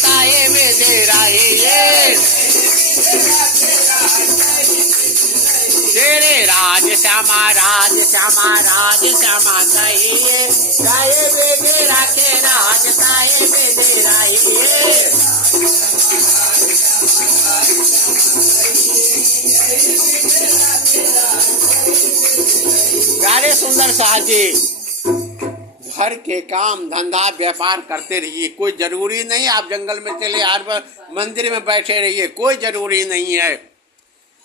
ताए विधि रहिए, तेरे राज श्यामा राज श्यामा राज श्यामा कहिए, ताए विधि रखे राज ताए विधि रहिए। प्यारे सुंदर साहब जी, घर के काम धंधा व्यापार करते रहिए, कोई जरूरी नहीं आप जंगल में चले हर मंदिर में बैठे रहिए, कोई जरूरी नहीं है।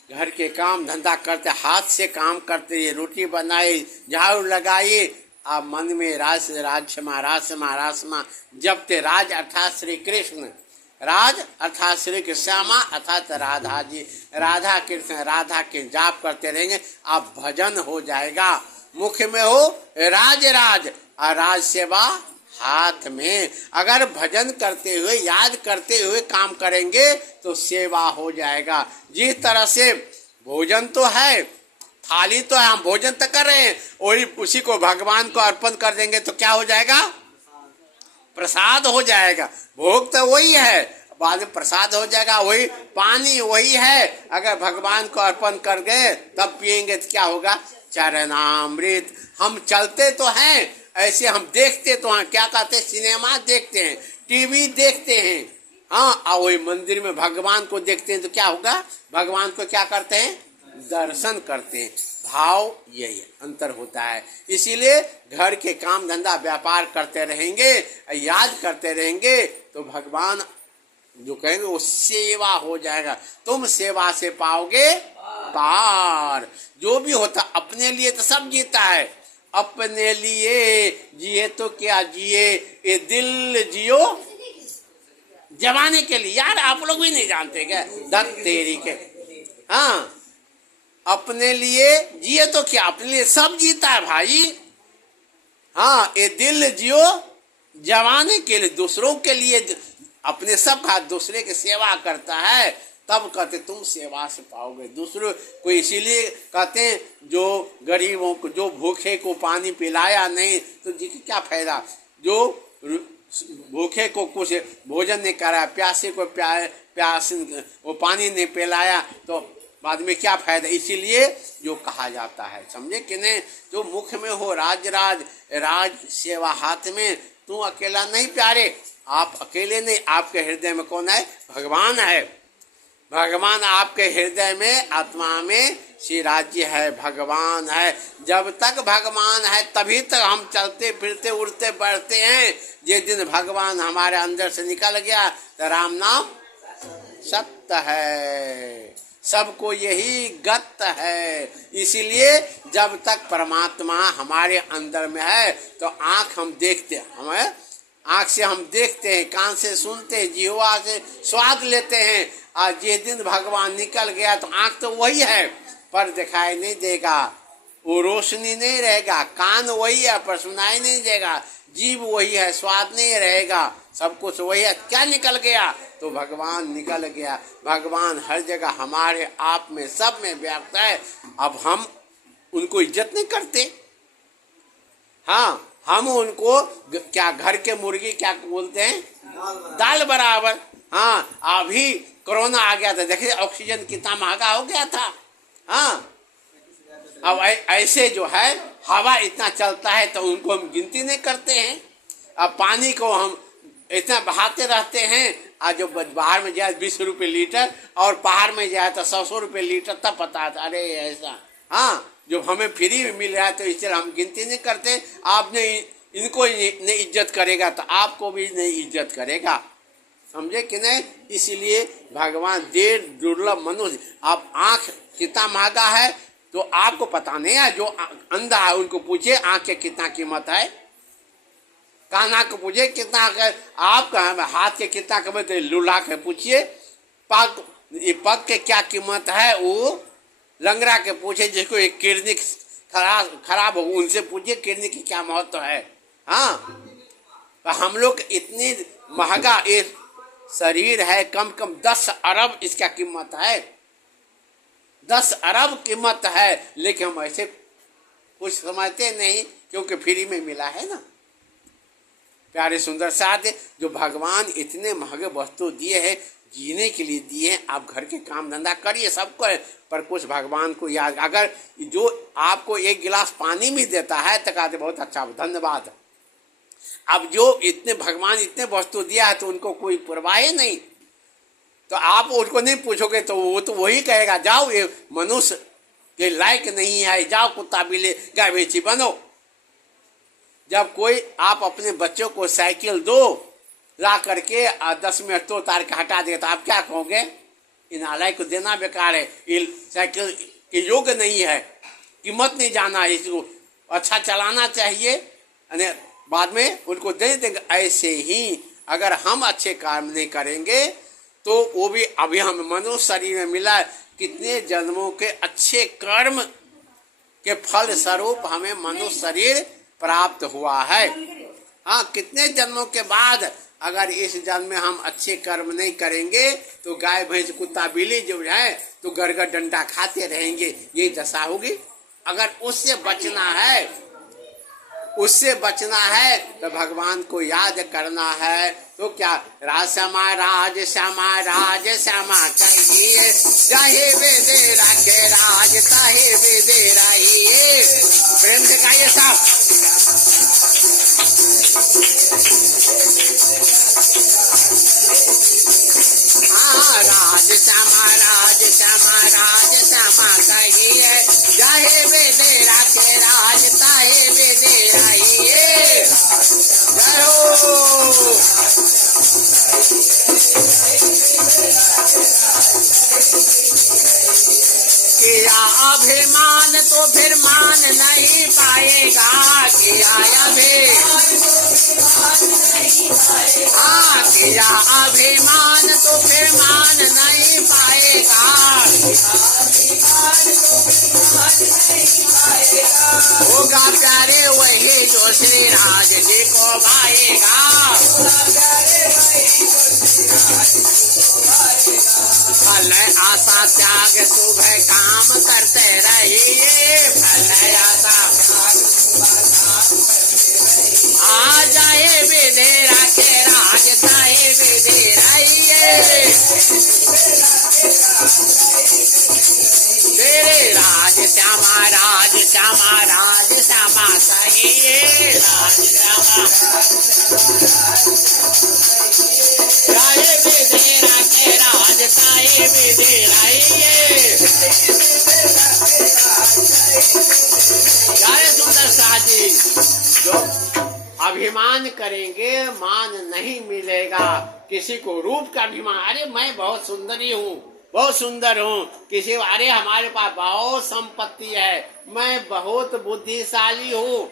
घर के काम धंधा करते, हाथ से काम करते रहिए, रोटी बनाए, झाड़ू लगाइए, आप मन में राज राज क्षमा राज क्षमा राज क्षमा जपते, राज अर्थात श्री कृष्ण, राज अर्थात श्री कृष्ण, श्यामा अर्थात राधा जी, राधा कृष्ण राधा के जाप करते रहेंगे, आप भजन हो जाएगा। मुख में हो राज राज और राज सेवा हाथ में। अगर भजन करते हुए याद करते हुए काम करेंगे तो सेवा हो जाएगा। जिस तरह से भोजन तो है, थाली तो है, हम भोजन तो कर रहे हैं, वही उसी को भगवान को अर्पण कर देंगे तो क्या हो जाएगा? प्रसाद हो जाएगा। भोग तो वही है, बाद में प्रसाद हो जाएगा। वही पानी वही है, अगर भगवान को अर्पण कर गए तब पिएंगे तो क्या होगा? चरणामृत। हम चलते तो हैं ऐसे, हम देखते तो हैं, क्या कहते हैं, सिनेमा देखते हैं, टीवी देखते हैं, हाँ, और वही मंदिर में भगवान को देखते हैं तो क्या होगा? भगवान को क्या करते हैं? दर्शन करते हैं। भाव यही अंतर होता है। इसीलिए घर के काम धंधा व्यापार करते रहेंगे, याद करते रहेंगे तो भगवान जो कहेंगे वो सेवा हो जाएगा। तुम सेवा से पाओगे पार। जो भी होता अपने लिए तो सब जीता है, अपने लिए जिए तो क्या जिए, ये दिल जियो जमाने के लिए। यार आप लोग भी नहीं जानते क्या? दत्त तेरी के, हाँ, अपने लिए जिए तो क्या, अपने लिए सब जीता है भाई। हाँ, ये दिल जियो जमाने के लिए, दूसरों के लिए, अपने सब का दूसरे की सेवा करता है, तब कहते तुम सेवा से पाओगे। दूसरों को इसीलिए कहते हैं जो गरीबों को, जो भूखे को पानी पिलाया नहीं तो जी क्या फायदा। जो भूखे को कुछ भोजन नहीं कराया, प्यासे को प्यास वो पानी नहीं पिलाया तो बाद में क्या फायदा। इसीलिए जो कहा जाता है, समझे कि नहीं, जो मुख में हो राज राज राज सेवा हाथ में। तू अकेला नहीं प्यारे, आप अकेले नहीं, आपके हृदय में कौन है? भगवान है। भगवान आपके हृदय में, आत्मा में श्री राज्य है, भगवान है। जब तक भगवान है तभी तक हम चलते फिरते उड़ते बढ़ते हैं। जिस दिन भगवान हमारे अंदर से निकल गया तो राम नाम सत्य है, सबको यही गत है। इसीलिए जब तक परमात्मा हमारे अंदर में है तो आँख हम देखते, हमें आँख से हम देखते हैं, कान से सुनते हैं, जिह्वा से स्वाद लेते हैं। और जिस दिन भगवान निकल गया तो आँख तो वही है पर दिखाई नहीं देगा, वो रोशनी नहीं रहेगा। कान वही है पर सुनाई नहीं देगा। जीभ वही है, स्वाद नहीं रहेगा। सब कुछ वही है। क्या निकल गया? तो भगवान निकल गया। भगवान हर जगह हमारे आप में, सब में व्याप्त है। अब हम उनको इज्जत नहीं करते। हाँ, हम उनको क्या घर के मुर्गी क्या बोलते हैं? दाल बराबर। हाँ, अभी कोरोना आ गया था, देखिए ऑक्सीजन कितना महंगा हो गया था। हाँ, अब ऐसे जो है हवा इतना चलता है तो उनको हम गिनती नहीं करते हैं। अब पानी को हम इतना बहाते रहते हैं, आज जो बाहर में जाए 20 रुपये लीटर और पहाड़ में जाए तो 100 रुपये लीटर, तब पता था अरे ऐसा। हाँ, जो हमें फ्री में मिल रहा है तो इसलिए हम गिनती नहीं करते। आपने इनको नहीं इज्जत करेगा तो आपको भी नहीं इज्जत करेगा, समझे कि नहीं। इसलिए भगवान देर दुर्लभ मनुष्य। आप आँख कितना महंगा है तो आपको पता नहीं है। जो अंधा है उनको पूछे आँख के कितना कीमत है, काना को पूछे कितना, आपका हाथ के कितना कीमत है, लूल्हा के पूछिए पग के क्या कीमत है, वो लंगड़ा के पूछे, जिसको एक किडनी खराब हो उनसे पूछिए किडनी की क्या महत्व है। हाँ, तो हम लोग इतनी महंगा ये शरीर है, कम कम 10 अरब इसका कीमत है, 10 अरब कीमत है। लेकिन हम ऐसे कुछ समझते नहीं क्योंकि फ्री में मिला है ना, प्यारे सुंदर साथ, जो भगवान इतने महंगे वस्तु दिए हैं, जीने के लिए दिए हैं, आप घर के काम धंधा करिए, सब करें, पर कुछ भगवान को याद। अगर जो आपको एक गिलास पानी भी देता है तो कहते बहुत अच्छा, धन्यवाद। अब जो इतने भगवान इतने वस्तु दिया है तो उनको कोई परवाह ही नहीं, तो आप उनको नहीं पूछोगे तो वो तो वही कहेगा, जाओ ये मनुष्य के लायक नहीं है, जाओ कुत्ता बिल्ली गाय भैंसी बनो। जब कोई आप अपने बच्चों को साइकिल दो ला करके 10 मिनट तो उतार के हटा देगा, तो आप क्या कहोगे, इन आलय को देना बेकार है, ये साइकिल के योग्य नहीं है, कीमत नहीं जाना है, इसको अच्छा चलाना चाहिए, बाद में उनको दे देंगे। ऐसे ही अगर हम अच्छे काम नहीं करेंगे तो वो भी, अभी हम मनुष्य शरीर में मिला, कितने जन्मों के अच्छे कर्म के फल स्वरूप हमें मनुष्य शरीर प्राप्त हुआ है। हाँ, कितने जन्मों के बाद अगर इस जन्म में हम अच्छे कर्म नहीं करेंगे तो गाय भैंस कुत्ता बिल्ली जो है तो गरगर डंडा खाते रहेंगे, यही दशा होगी। अगर उससे बचना है तो भगवान को याद करना है। तो क्या, राज श्यामा राज श्यामा राज श्यामा कहिए, चाहे वेदे राखे राज ताहे वेदे रहिए। प्रेम से गाइए साहब। हाँ, राज श्यामा राज श्यामा राज श्यामा कहिए, चाहे वेदे राखे राज ताहे वेदे रहिए। जय हो। किया अभिमान तो फिर मान नहीं पाएगा, किया किया अभिमान तो फिर मान नहीं पाएगा। होगा प्यारे वही जो श्री राज जी को भाएगा। फल आशा त्याग सुबह काम करते रहिए, फल आशा आ जाए विधेरा के राज ताहे विधेरा तेरे राज श्यामा राज श्यामा राज श्यामा कहिए, राज श्यामा जाए विधेरा के राज ताहे विधेरा। जय सुंदर साजी। जो अभिमान करेंगे मान नहीं मिलेगा। किसी को रूप का अभिमान, अरे मैं बहुत सुंदरी हूँ, बहुत सुंदर हूँ, किसी अरे हमारे पास बहुत संपत्ति है, मैं बहुत बुद्धिशाली हूँ,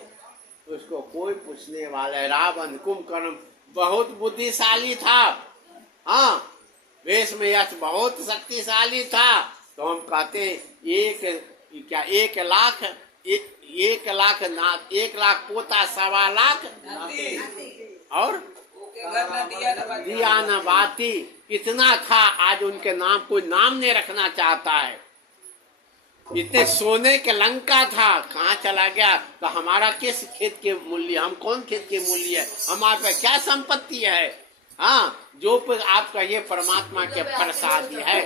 उसको कोई पूछने वाला है। रावण कुंभकर्ण बहुत बुद्धिशाली था, हाँ, वेश में यश बहुत शक्तिशाली था, तो हम कहते एक लाख पोता 1.25 लाख और दिया न बाती, कितना था। आज उनके नाम कोई नाम नहीं रखना चाहता है। इतने सोने के लंका था, कहाँ चला गया। तो हमारा किस खेत के मूल्य, हम कौन खेत के मूल्य है, हमारे पे क्या संपत्ति है। हाँ, जो आपका ये परमात्मा के प्रसादी है,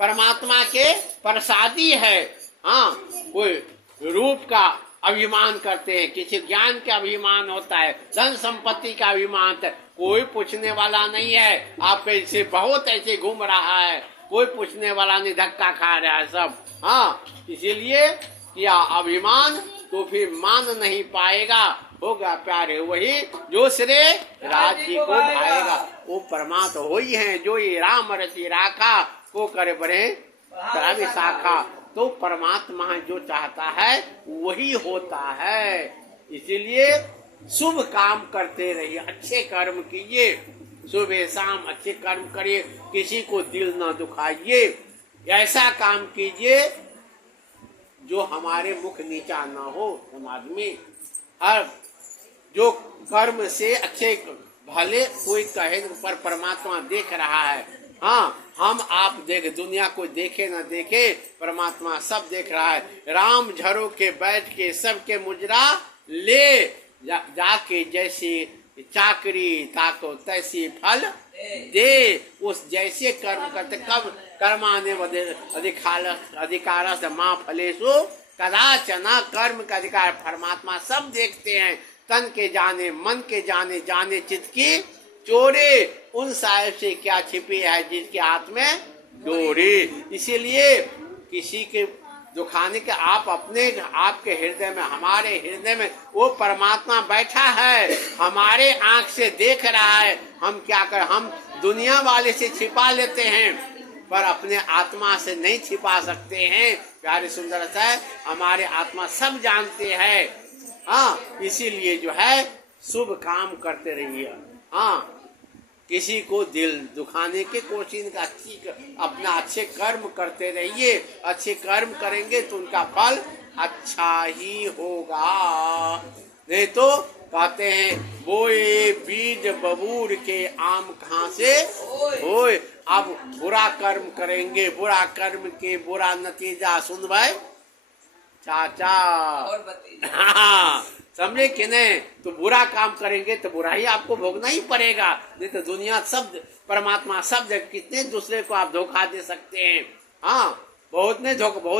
परमात्मा के प्रसादी है। हाँ, कोई रूप का अभिमान करते हैं, किसी ज्ञान का अभिमान होता है, धन संपत्ति का अभिमान है, कोई पूछने वाला नहीं है। आप ऐसे बहुत ऐसे घूम रहा है, कोई पूछने वाला नहीं, धक्का खा रहा है सब। हाँ, इसीलिए किया अभिमान तो फिर मान नहीं पाएगा। होगा प्यारे वही जो श्रेय राज जी को भाएगा। वो परमात्मा वही है जो ये राम रचि राखा को करे बड़े करावे शाखा। तो परमात्मा जो चाहता है वही होता है। इसीलिए शुभ काम करते रहिए, अच्छे कर्म कीजिए, सुबह शाम अच्छे कर्म करिए, किसी को दिल न दुखाइए, ऐसा काम कीजिए जो हमारे मुख नीचा न हो समाज में। हर जो कर्म से अच्छे, भले कोई कहे पर परमात्मा देख रहा है। हाँ, हम आप देख, दुनिया को देखे न देखे, परमात्मा सब देख रहा है। राम झरो के बैठ के सबके मुजरा ले, जाके जैसी चाकरी ताको तैसी फल दे। उस जैसे कर्म करते कब कर्माने अधिकार से माँ फलेशु कदाचना। कर्म का अधिकार परमात्मा सब देखते हैं। तन के जाने मन के जाने जाने चित्त की चोरी। उन साहिब से क्या छिपी है जिसके हाथ में डोरी। इसीलिए किसी के दुखाने के आप अपने आपके हृदय में हमारे हृदय में वो परमात्मा बैठा है, हमारे आंख से देख रहा है। हम क्या कर हम दुनिया वाले से छिपा लेते हैं पर अपने आत्मा से नहीं छिपा सकते हैं। प्यारे सुंदर है हमारे आत्मा सब जानते हैं। हाँ इसीलिए जो है शुभ काम करते रहिए। हाँ किसी को दिल दुखाने के कोशिश का अपना अच्छे कर्म करते रहिए। अच्छे कर्म करेंगे तो उनका फल अच्छा ही होगा। नहीं तो कहते हैं बोए बीज बबूर के आम कहाँ से होए। अब बुरा कर्म करेंगे, बुरा कर्म के बुरा नतीजा सुन भाई चाचा। हाँ समझे कि नहीं। तो बुरा काम करेंगे तो बुरा ही आपको भोगना ही पड़ेगा। नहीं तो दुनिया सब परमात्मा सब जगह कितने दूसरे को आप धोखा दे सकते हैं। हाँ बहुत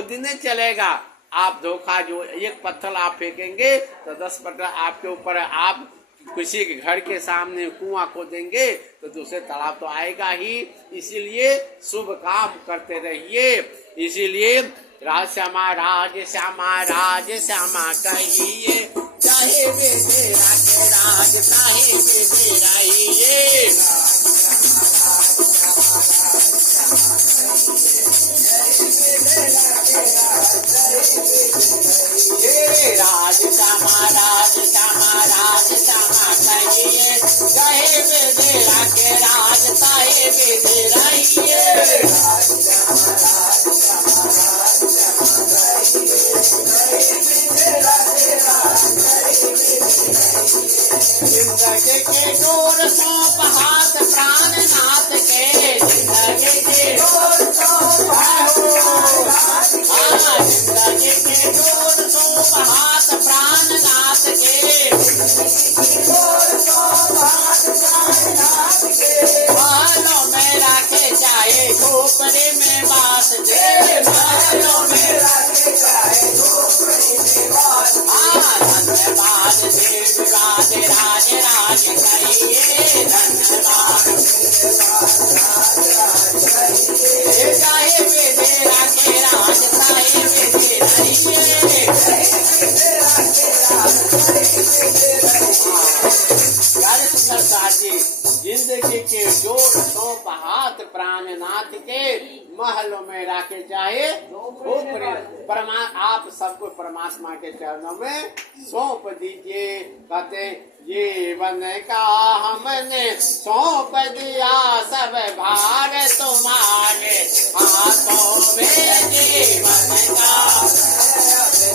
दिन नहीं चलेगा। आप धोखा जो एक पत्थर आप फेंकेंगे तो 10 पत्थर आपके ऊपर। आप किसी के घर के सामने कुआं को देंगे तो दूसरे तालाब तो आएगा ही। इसीलिए शुभ काम करते रहिए। इसीलिए राज श्यामा कहिए चाहे बेदेरा के राज चाहे बेदेरा ये। राज श्यामा कहिए चाहे बेदेरा के राज चाहे बेदेरा ये। जिंदगी के डोर सौंप हाथ प्राण नाथ के। जिंदगी के डोर सौंप जिंदगी के डोर सौंप हाथ प्राण नाथ के। बालों में रखे चाहे खोपड़े में बात दे। बालों में रखे चाहे खोपड़े में बात। धन्यवाद देव राधे राधे राधे कहिए। धन्यवाद चाहे बेदेरा के राज चाहे जिंदगी के जोड़ सौंप हाथ प्राणनाथ के। महलों में रखे चाहे आप सबको परमात्मा के चरणों में सौंप दीजिए। कहते जीवन का हमने सौंप दिया सब भार तुम्हारे हाथों में। जीवन का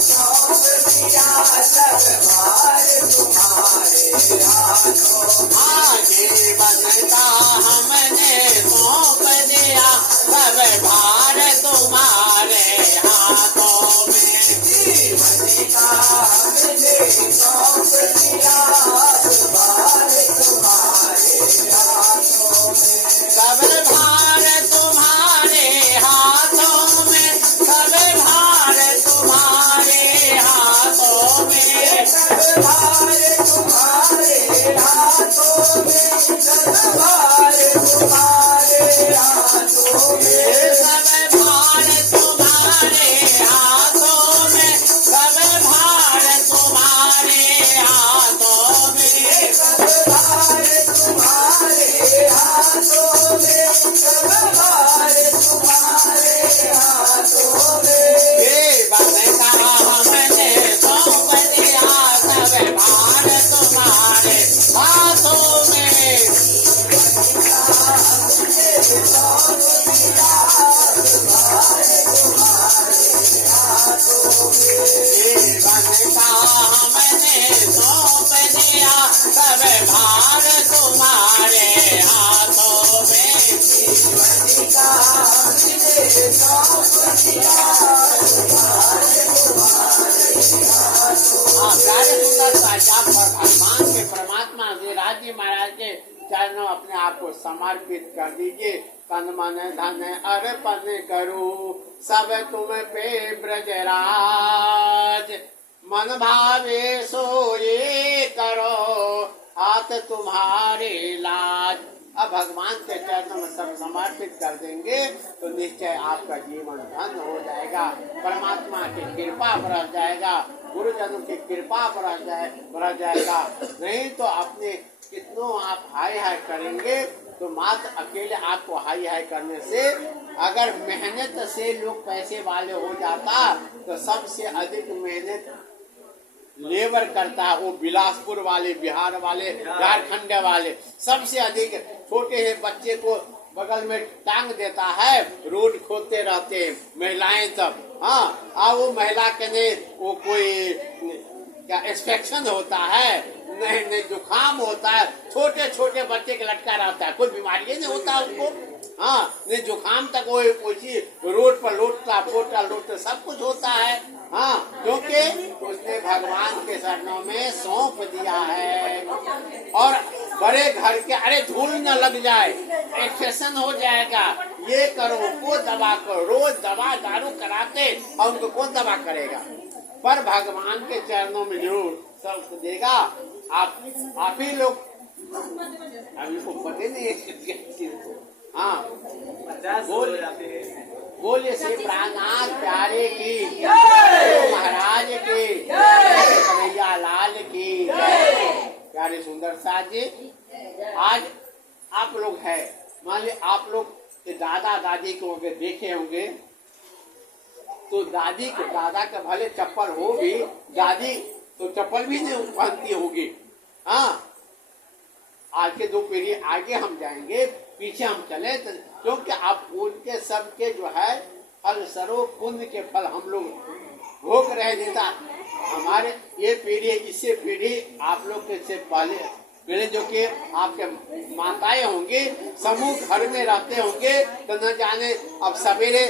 सौंप दिया सब भार तुम्हारे हाथों। हाँ जीवन का हमने सौंप दिया सब भार तुम्हारे हाथों में। जीवन का हमने सौंप दिया सब भार तुम्हारे हाथों में। सब भार तुम्हारे हाथों में। सब भार तुम्हारे हाथों में। सब भार तुम्हारे हाथों में। सब भार तुम्हारे हाथों में। सब भार तुम्हारे हाथों में। सब भार तुम्हारे हाथों में। सब भार तुम्हारे हाथों में। सब भार तुम्हारे हाथों में। जीवन का हमने सौंप दिया सब भार तुम्हारे हाथों में। जीवन का हमने सौंप दिया सब भार तुम्हारे हाथों में। जीवन का हमने सौंप दिया सब भार तुम्हारे हाथों। हाँ, प्यारे सुंदर साहिब और भगवान के परमात्मा श्री राज जी महाराज के चरणों अपने आप को समर्पित कर दीजिए। तन मन धन अर्पण करो सब तुम पे ब्रजराज, मन भावे सो ये करो हाथ तुम्हारे लाज। अब भगवान के चरणों में सब समर्पित कर देंगे तो निश्चय आपका जीवन धन हो जाएगा, परमात्मा की कृपा बरस जाएगा, गुरुजनों की कृपा बरस जाएगा। नहीं तो अपने कितनों आप हाय हाय करेंगे तो मात्र अकेले आपको हाय हाय करने से, अगर मेहनत से लोग पैसे वाले हो जाता तो सबसे अधिक मेहनत लेबर करता है वो बिलासपुर वाले, बिहार वाले, झारखंड वाले। सबसे अधिक छोटे से बच्चे को बगल में टांग देता है, रोड खोदते रहते हैं महिलाएं सब। हाँ, अब वो महिला के ने वो कोई क्या इंस्पेक्शन होता है, नहीं जुकाम होता है, छोटे छोटे बच्चे के लटका रहता है, कोई बीमारी नहीं होता उसको। हाँ, नहीं जुकाम तक वो उसी रोड पर लोटता सब कुछ होता है। हाँ, क्योंकि उसने भगवान के चरणों में सौंप दिया है। और बड़े घर के, अरे धूल न लग जाए, इन्फेक्शन हो जाएगा, ये करो वो दवा करो, रोज दवा दारू कराते और उनको कौन दवा करेगा। पर भगवान के चरणों में जरूर सब देगा। आप ही लोग अभी को पता नहीं है। हाँ, बोले श्री प्राणनाथ प्यारे की, महाराज की, कन्हैया लाल की। प्यारे सुंदर साथ जी, आज आप लोग है, मान ली आप लोग दादा दादी को देखे होंगे तो दादा का भले चप्पल हो भी, दादी तो चप्पल भी नहीं पहनती होगी। हाँ, आज के 2 पीढ़ी आगे हम जाएंगे, पीछे हम चले तो, क्योंकि आप उनके सबके जो है फल स्वरूप पुण्य के फल हम लोग भोग रहे देता। हमारे ये पीढ़ी, इससे पीढ़ी आप लोग के से पहले जो कि आपके माताएं होंगी, समूह घर में रहते होंगे तो न जाने अब सवेरे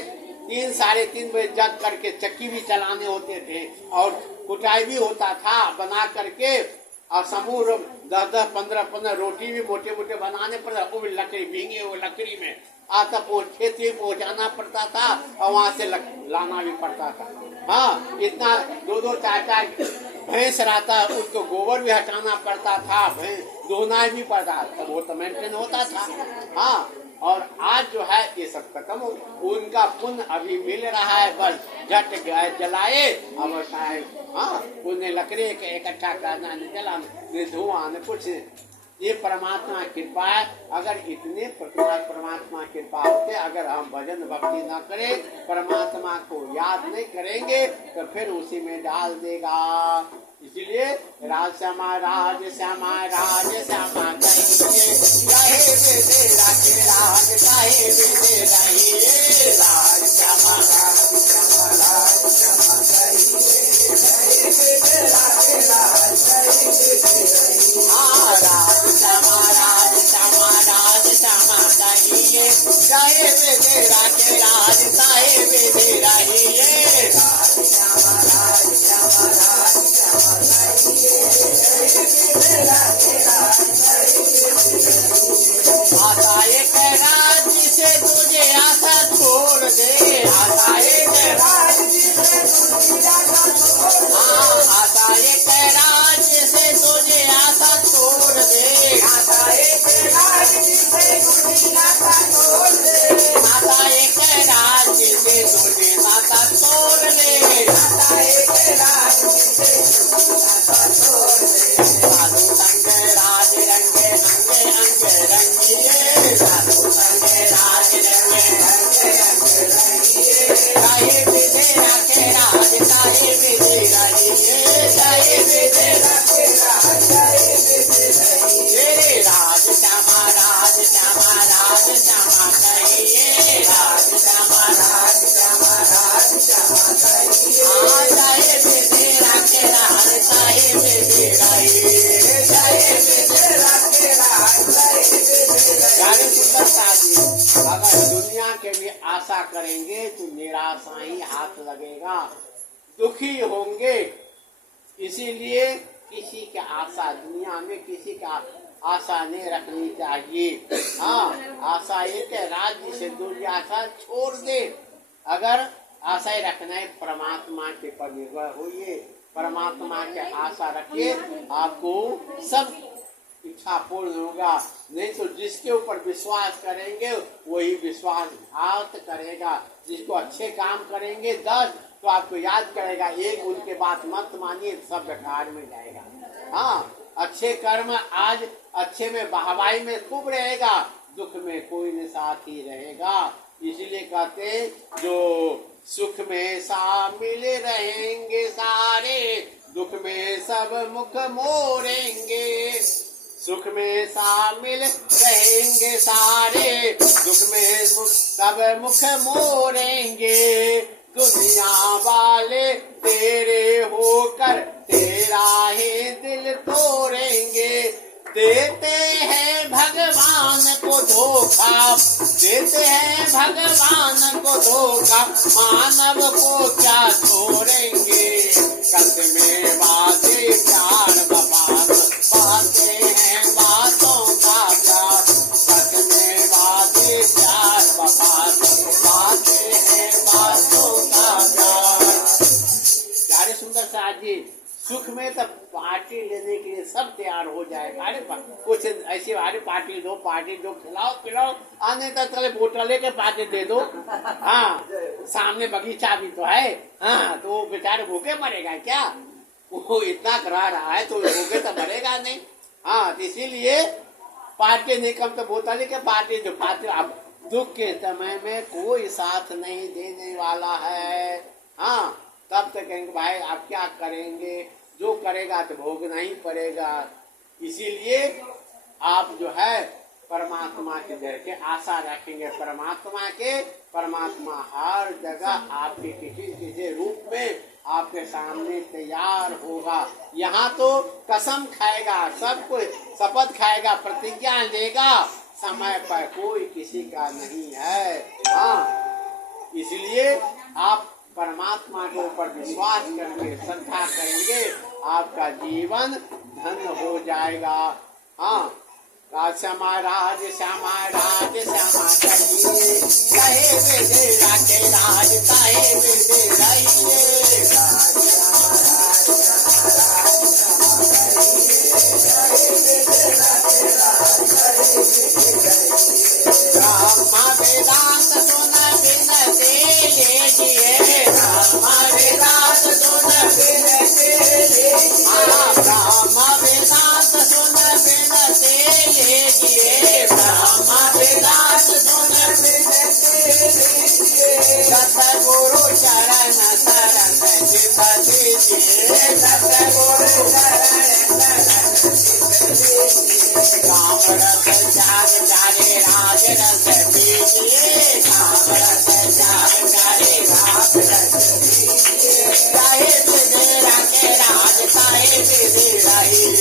3 साढ़े 3 बजे जग करके चक्की भी चलाने होते थे और कुटाई भी होता था बना करके, और समूह 10-10 15-15 रोटी भी मोटे मोटे बनाने पड़ता, वो भी लकड़ी भींगे वो लकड़ी में आता खेत में पहुँचाना पड़ता था और वहाँ से लाना भी पड़ता था। हाँ, इतना 2-2 4-4 भैंस रहता, उसको गोबर भी हटाना पड़ता था, भैंस धोना भी पड़ता था, वो तो मेंटेन होता था। हाँ, और आज जो है ये सब खत्म हो, उनका पुण्य अभी मिल रहा है, बस झट जलाए अब शायद। हाँ, उन्हें लकड़ी इकट्ठा करना, नहीं जलाना, नहीं धुआं, नहीं कुछ। ये परमात्मा कृपा है। अगर इतने परमात्मा कृपा होते, अगर हम भजन भक्ति न करें, परमात्मा को याद नहीं करेंगे तो फिर उसी में डाल देगा। इसलिए राज श्यामा राज श्यामा राज श्यामा कहिए, रहे वेदे राखे राज काहे वेदे रहिए। राज श्यामा राज श्यामा राज श्यामा कहिए, रहे वेदे राखे राज काहे वेदे रहिए। हाँ, राज श्यामा राज श्यामा राज श्यामा कहिए, रहे वेदे राखे राज काहे वेदे रहिए। राज श्यामा राज श्यामा राज श्यामा आता एक राज्य से तुझे आशा छोड़ दे, आता एक राज्य से तुझे आशा छोड़ दे। हाँ, आता एक राज्य से तुझे आशा छोड़ दे, आता एक राज्य से तुझे आशा छोड़ दे। आता एक राज्य से तुझे नाता छोड़ दे, आता एक राज्य से तुझे नाता छोड़ दे। साधु संग राज रंगे अंगे अंगे रंगिए, साधु संग राज रंगे अंगे अंगे रंगिए। काहे विधि रखे राज काहे विधि रहिए, काहे विधि रखे राज काहे विधि रहिए। राज श्यामा राज श्यामा राज श्यामा कहिए, राज श्यामा राज श्यामा राज श्यामा कहिए। काहे विधि रखे राज काहे विधि रहिए, काहे विधि रखे राज काहे विधि रहिए। अगर दुनिया के भी आशा करेंगे तो निराशा ही हाथ लगेगा, दुखी होंगे। इसीलिए किसी की आशा दुनिया में किसी का आशा नहीं रखनी चाहिए। हाँ, आशा एक है, राज्य से दूर आशा छोड़ दे। अगर आशा ही रखना है, परमात्मा के पर निर्भर होइए, परमात्मा के आशा रखिए, आपको सब इच्छा पूर्ण होगा। नहीं तो जिसके ऊपर विश्वास करेंगे वही विश्वासघात करेगा। जिसको अच्छे काम करेंगे 10 तो आपको याद करेगा, एक उनके बात मत मानिए, सब बेकार में जाएगा। हाँ, अच्छे कर्म आज अच्छे में वाहवाही में खूब रहेगा, दुख में कोई न साथ ही रहेगा। इसलिए कहते हैं जो सुख में शामिल रहेंगे सारे, दुख में सब मुख मोड़ेंगे। सुख में शामिल रहेंगे सारे, दुख में सब मुख मोड़ेंगे। दुनिया वाले तेरे होकर तेरा ही दिल तोड़ेंगे। देते हैं भगवान को धोखा, देते हैं भगवान को धोखा, मानव को क्या छोड़ेंगे। कसमें वादे प्यार बपात, बाते हैं बातों का प्यार। कसमें वादे प्यार बपात, बाते हैं बातों का प्यार। प्यारे सुंदर साथ जी, सुख में तब पार्टी लेने के लिए सब तैयार हो जाएगा। अरे कुछ ऐसे अरे पार्टी दो खिलाओ पिलाओ, आने तक चले बोतल लेके पार्टी दे दो। हाँ, सामने बगीचा भी तो है। हाँ, तो वो बेचारे भूखे मरेगा क्या? वो इतना करा रहा है तो भूखे तो मरेगा नहीं। हाँ, इसीलिए पार्टी नहीं, कम तो बोतल लेके पार्टी दो। पार्टी अब दुख के समय में कोई साथ नहीं देने वाला है। हाँ, तब तक कहेंगे भाई आप क्या करेंगे, जो करेगा तो भोगना ही पड़ेगा। इसीलिए आप जो है परमात्मा के डर के आशा रखेंगे, परमात्मा हर जगह आपके किसी किसी रूप में आपके सामने तैयार होगा। यहाँ तो कसम खाएगा, सब कुछ शपथ खाएगा, प्रतिज्ञा लेगा, समय पर कोई किसी का नहीं है। हाँ, इसलिए आप परमात्मा के ऊपर विश्वास करेंगे, श्रद्धा करेंगे, आपका जीवन धन्य हो जाएगा। हाँ, श्यामा राज श्यामा राज श्यामा कहिए, कहे वेदे राजे राज, कहे वेदे रहिए। ब्रह्मा वेदांत सुन बिनते लीजिए, ब्रह्मा वेदांत सुन बिनते लीजिए, ब्रह्मा वेदांत सुन बिनते लीजिए, ब्रह्मा वेदांत सुन बिनते लीजिए। सतगुरु चरण शरण चित दीजिए, सतगुरु चरण शरण चित दीजिए। काम रस जाग जारे राज रस दीजिए, काम रस जाग जारे राज रस दीजिए। चाहे विधि रखे राज, चाहे विधि रहिए,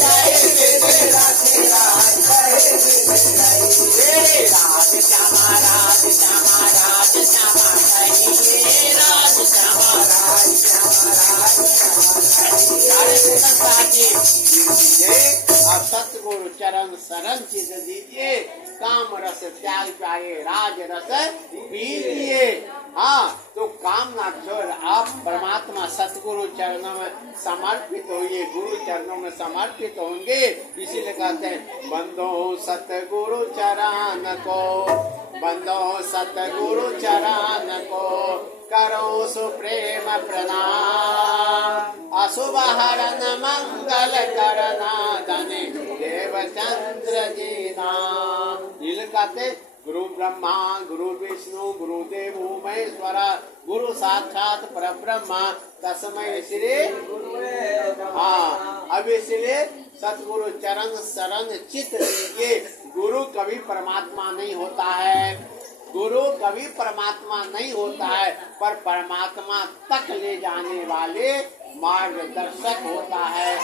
चाहे विधि रखे राज, चाहे विधि रहिए। राज श्यामा राज श्यामा राज श्यामा कहिए, राज श्यामा राज श्यामा राज श्यामा कहिए। आप सतगुरु चरण शरण चित दीजिए, काम रस त्याग पाए राज रस पीजिए। हाँ, तो काम ना छोड़ आप परमात्मा सतगुरु चरणों में समर्पित होइए, गुरु चरणों में समर्पित होंगे। इसीलिए कहते हैं बंदो सतगुरु चरण को, बंदो सतगुरु चरण को, करो सुप्रेम प्रणाम। अशुभ हरण मंगल करना, धने देवचंद्र जी नाम। कहते गुरु ब्रह्मा गुरु विष्णु गुरुदेव महेश्वर, गुरु साक्षात परब्रह्म तस्मै श्री। हाँ, अब इसलिए सतगुरु चरण शरण चित दीजिए। गुरु कभी परमात्मा नहीं होता है, गुरु कभी परमात्मा नहीं होता है, पर परमात्मा तक ले जाने वाले मार्गदर्शक होता है।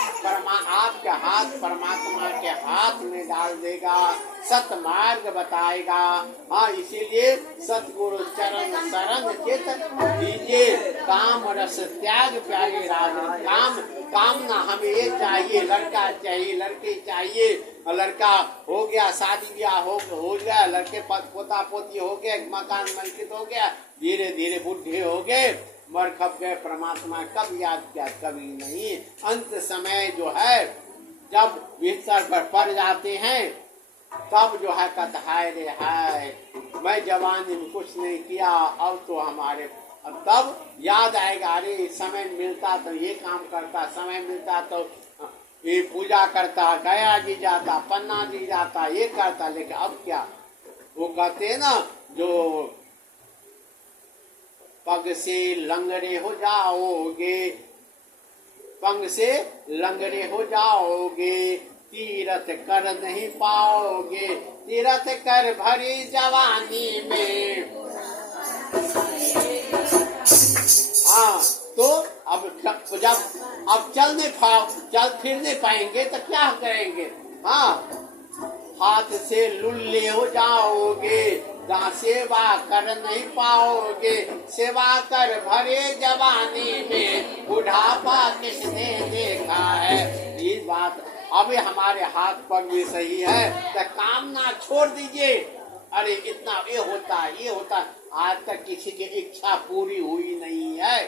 आपके हाथ परमात्मा के हाथ में डाल देगा, सत मार्ग बताएगा। हाँ, इसीलिए सतगुरु चरण शरण चित दीजिए, काम रस त्याग प्यारे राज। कामना हमें ये चाहिए, लड़का चाहिए, लड़की चाहिए, लड़का हो गया, शादी ब्याह हो गया, लड़के पोता पोती हो गए, मकान मलकित हो गया, धीरे धीरे बुढ़े हो गए, मर खप गए, परमात्मा कब याद किया, कभी नहीं। अंत समय जो है जब बिस्तर पर पड़ जाते हैं तब जो है कहता हाय रे हाय, मैं जवानी में कुछ नहीं किया, अब तो हमारे तब याद आएगा, अरे समय मिलता तो ये काम करता, समय मिलता तो ये पूजा करता, गया जी जाता, पन्ना जी जाता, ये करता, लेकिन अब क्या। वो कहते हैं ना, जो पग से लंगड़े हो जाओगे, पंग से लंगड़े हो जाओगे, तीरथ कर नहीं पाओगे, तीरथ कर भरी जवानी में। हाँ, तो अब जब अब चल फिर नहीं पाएंगे तो क्या करेंगे। हाँ, हाथ से लुल्ले हो जाओगे, जहाँ सेवा कर नहीं पाओगे, सेवा कर भरे जवानी में, बुढ़ापा किसने देखा है। ये बात अभी हमारे हाथ पर भी सही है, तो कामना छोड़ दीजिए। अरे इतना ये होता ये होता, आज तक किसी की इच्छा पूरी हुई नहीं है,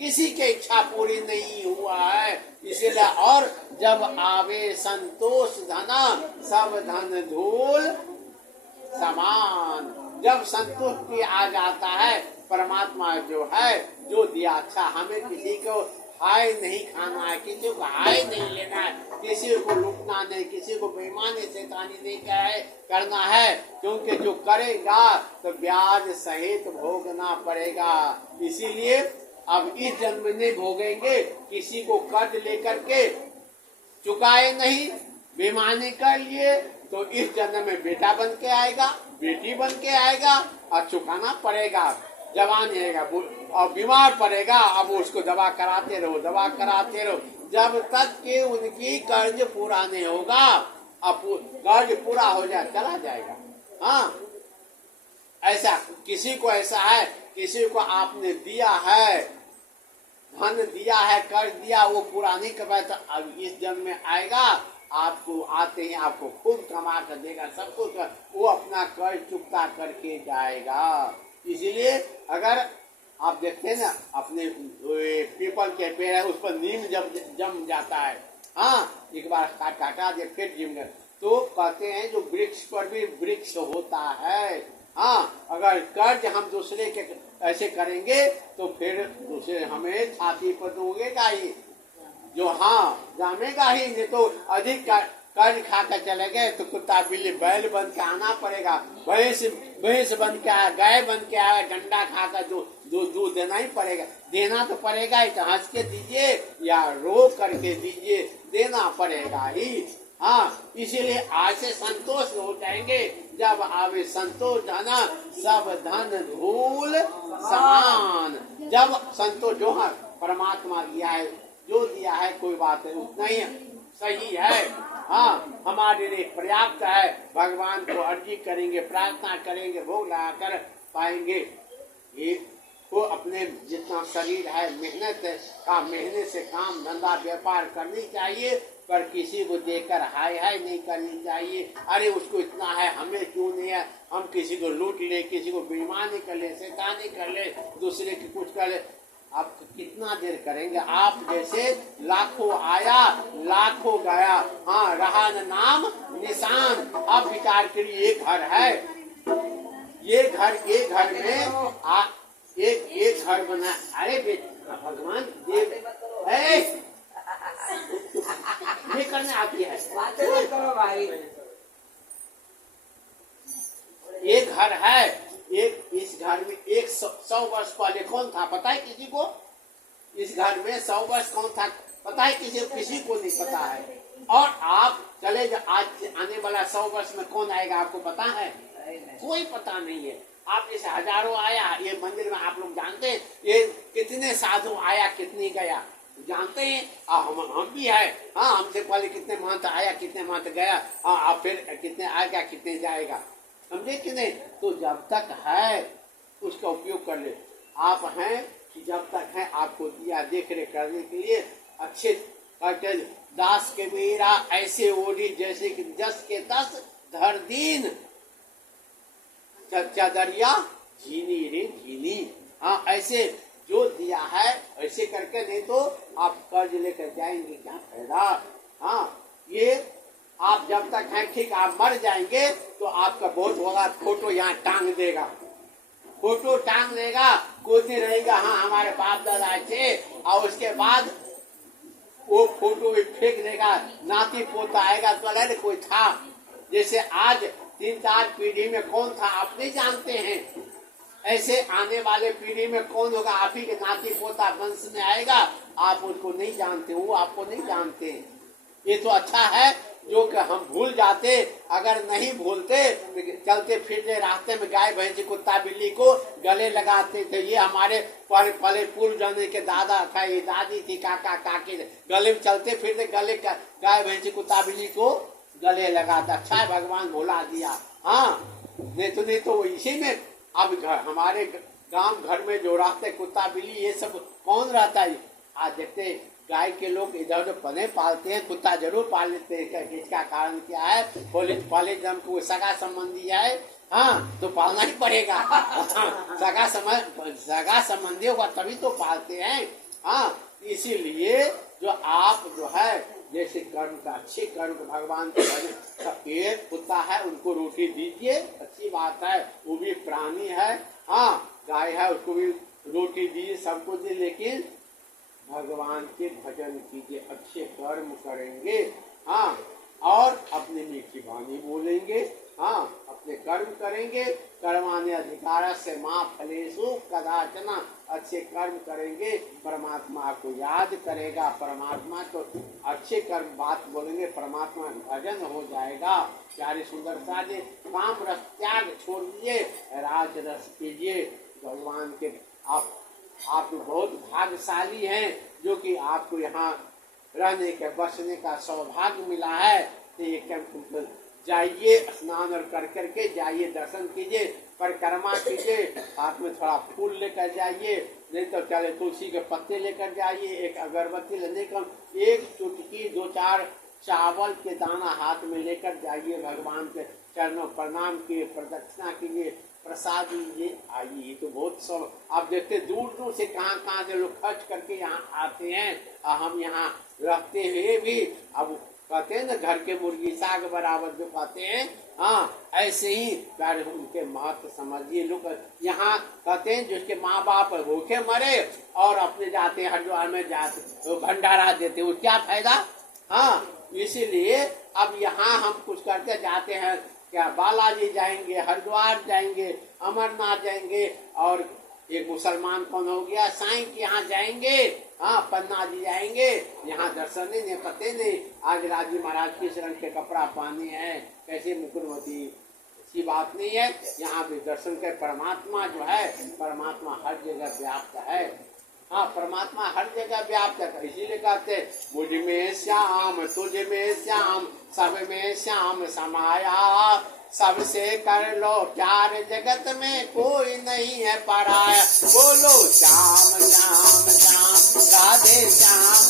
किसी की इच्छा पूरी नहीं हुआ है। इसीलिए और जब आवे संतोष धना, सब धन धूल समान। जब संतुष्टि आ जाता है, परमात्मा जो है जो दिया, अच्छा हमें किसी को हाय नहीं खाना है, किसी को हाय नहीं लेना है, किसी को लुटना नहीं, किसी को बेईमानी शैतानी नहीं करना है, क्योंकि जो करेगा तो ब्याज सहित भोगना पड़ेगा। इसीलिए अब इस जन्म में भोगेंगे, किसी को कर्ज लेकर के चुकाए नहीं, बेईमानी कर लिए, तो इस जन्म में बेटा बन के आएगा, बेटी बन के आएगा, और चुकाना पड़ेगा। जवान रहेगा और बीमार पड़ेगा, अब उसको दवा कराते रहो, दवा कराते रहो, जब तक कि उनकी कर्ज पूरा नहीं होगा। अब कर्ज पूरा हो जाए चला जाएगा। हाँ, ऐसा किसी को ऐसा है, किसी को आपने दिया है, धन दिया है, कर्ज दिया, वो पूरा नहीं कर पाया, तो अब इस जन्म में आएगा, आपको आते ही आपको खूब कमा कर देगा, सब कुछ वो अपना कर्ज चुकता करके जाएगा। इसीलिए अगर आप देखते हैं ना, अपने पीपल के पेड़ है, उस पर नीम जब जम जाता है, हाँ, एक बार काटा दे फिर जिम गए, तो कहते हैं जो वृक्ष पर भी वृक्ष होता है। हाँ, अगर कर्ज हम दूसरे के ऐसे करेंगे तो फिर दूसरे हमें छाती पर दोगेगा ही, जो हाँ जामेगा ही, नहीं तो अधिक कर्ज खा कर चले गए तो कुत्ता बिल्ली बैल बन के आना पड़ेगा, भैंस बन के आया, गाय बन के आया, डंडा खाकर दूध देना ही पड़ेगा, देना तो पड़ेगा ही, तो हंस के दीजिए या रो करके दीजिए, देना पड़ेगा ही। हाँ, इसीलिए आज से संतोष हो जाएंगे, जब आवे संतोष धना, सब धन धूल समान। जब संतोष जो है परमात्मा दिया है, जो दिया है कोई बात नहीं, उतना ही सही है। हाँ, हमारे लिए पर्याप्त है, भगवान को अर्जी करेंगे, प्रार्थना करेंगे, भोग लगाकर पाएंगे। ये को अपने जितना शरीर है, मेहनत से काम धंधा व्यापार करनी चाहिए, पर किसी को देकर हाय हाय नहीं करनी चाहिए। अरे उसको इतना है, हमें क्यों नहीं है, हम किसी को लूट ले, किसी को बेईमानी कर ले, शैतानी कर ले, दूसरे की कुछ कर ले, आप कितना देर करेंगे। आप जैसे लाखों आया लाखों गया, हाँ, रहा न नाम निशान। अब विचार करिए, ये घर है, ये घर में एक घर बना, अरे भगवान देव ये करने आती है, करो भाई। एक घर है, इस घर में 100 वर्ष पहले कौन था पता है किसी को? इस घर में 100 वर्ष कौन था पता है किसी को नहीं पता है। और आप चले आज आने वाला 100 वर्ष में कौन आएगा आपको पता है? कोई पता नहीं है। आप जैसे हजारों आया, ये मंदिर में आप लोग जानते हैं ये कितने साधु आया कितनी गया, जानते हैं। हम भी है। हाँ, हमसे पहले कितने महंत आया, कितने महंत गया, हाँ, अब फिर कितने आएगा, कितने जाएगा, समझे कि नहीं। तो जब तक है उसका उपयोग कर ले। आप हैं कि जब तक है आपको दिया देख रेख करने के लिए अच्छे करते। दास के मेरा ऐसे ओढ़ी जैसे कि 10 के 10 धर दीन, चदरिया झीनी रे झीनी। हाँ, ऐसे जो दिया है ऐसे करके, नहीं तो आप कर्ज लेकर जाएंगे, क्या फायदा। हाँ, ये आप जब तक हैं ठीक, आप मर जाएंगे तो आपका बहुत बड़ा फोटो यहाँ टांग देगा, फोटो टांग देगा, कोई नहीं रहेगा। हाँ, हमारे बाप दादा थे, और उसके बाद वो फोटो भी फेंक देगा। नाती पोता आएगा तो अरे कोई था। जैसे आज 3-4 पीढ़ी में कौन था आप नहीं जानते हैं, ऐसे आने वाले पीढ़ी में कौन होगा, आप ही के नाती पोता वंश में आएगा, आप उसको नहीं जानते, वो आपको नहीं जानते। ये तो अच्छा है जो कि हम भूल जाते। अगर नहीं भूलते, चलते फिरते रास्ते में गाय भैंस कुत्ता बिल्ली को गले लगाते थे। ये हमारे पहले पूर्व जाने के दादा था, ये दादी थी, काका काकी, गले में चलते फिरते गले गाय भैंस कुत्ता बिल्ली को गले लगाता। अच्छा है भगवान भुला दिया। हाँ, नहीं तो इसी में अब हमारे गांव घर में जो रहते कुत्ता बिल्ली ये सब कौन रहता है। आज देखते गाय के लोग इधर उधर पने पालते हैं, कुत्ता जरूर पाल लेते हैं। इसका कारण क्या है, पहले जब कोई सगा संबंधी है, हाँ, तो पालना ही पड़ेगा। सगा संबंधी होगा तभी तो पालते हैं। हाँ, इसीलिए जो आप जो है जैसे कर्म का अच्छे कर्म भगवान के पेड़ कुत्ता है उनको रोटी दीजिए, अच्छी बात है, वो भी प्राणी है। हाँ, गाय है उसको भी रोटी दीजिए, सबको दीजिए, लेकिन भगवान के भजन कीजिए, अच्छे कर्म करेंगे। हाँ, और अपने मीठी वाणी बोलेंगे। हाँ, अपने कर्म करेंगे। कर्माण्य अधिकार से माँ फलेषु कदाचन, अच्छे कर्म करेंगे, परमात्मा को याद करेगा, परमात्मा को अच्छे कर्म बात बोलेंगे, परमात्मा भजन हो जाएगा। प्यारी सुंदर साधे, काम रस त्याग छोड़ दीजिए, राज रस कीजिए। भगवान के आप बहुत भाग्यशाली हैं जो कि आपको यहाँ रहने के बसने का सौभाग्य मिला है। तो ये कैंप जाइए, स्नान और कर करके जाइए, दर्शन कीजिए, परिक्रमा कीजिए, हाथ में थोड़ा फूल लेकर जाइए, नहीं तो चले तुलसी के पत्ते लेकर जाइए, एक अगरबत्ती लेने का, एक चुटकी 2-4 चावल के दाना हाथ में लेकर जाइए, भगवान के चरणों प्रणाम किए, प्रदक्षिणा कीजिए, प्रसाद लीजिए, आइए। तो बहुत सब आप देखते दूर दूर से कहाँ से लोग खर्च करके यहाँ आते हैं, और हम यहाँ रहते हुए भी अब कहते हैं ना घर के मुर्गी साग बराबर जो कहते हैं। हाँ, ऐसे ही प्यारे उनके महत्व समझिए। लोग यहाँ कहते हैं जिसके माँ बाप भूखे मरे और अपने जाते हरिद्वार में जाते तो भंडारा देते, वो क्या फायदा। हाँ, इसीलिए अब यहाँ हम कुछ करके जाते हैं, क्या बालाजी जाएंगे, हरिद्वार जाएंगे, अमरनाथ जाएंगे, और एक मुसलमान कौन हो गया साईं के यहाँ जाएंगे, हाँ, पन्ना जी जाएंगे, यहाँ दर्शन नहीं पते नहीं। आज राजी महाराज किस रंग के कपड़ा पहने हैं, कैसे मुकुरवती, अच्छी बात नहीं है। यहाँ भी दर्शन के परमात्मा जो है, परमात्मा हर जगह व्याप्त है। हाँ, परमात्मा हर जगह व्याप्त है, इसीलिए कहते मुझ में श्याम तुझ में श्याम सब में श्याम समाया, सबसे कर लो प्यार जगत में कोई नहीं है पराया। बोलो श्याम श्याम श्याम राधे श्याम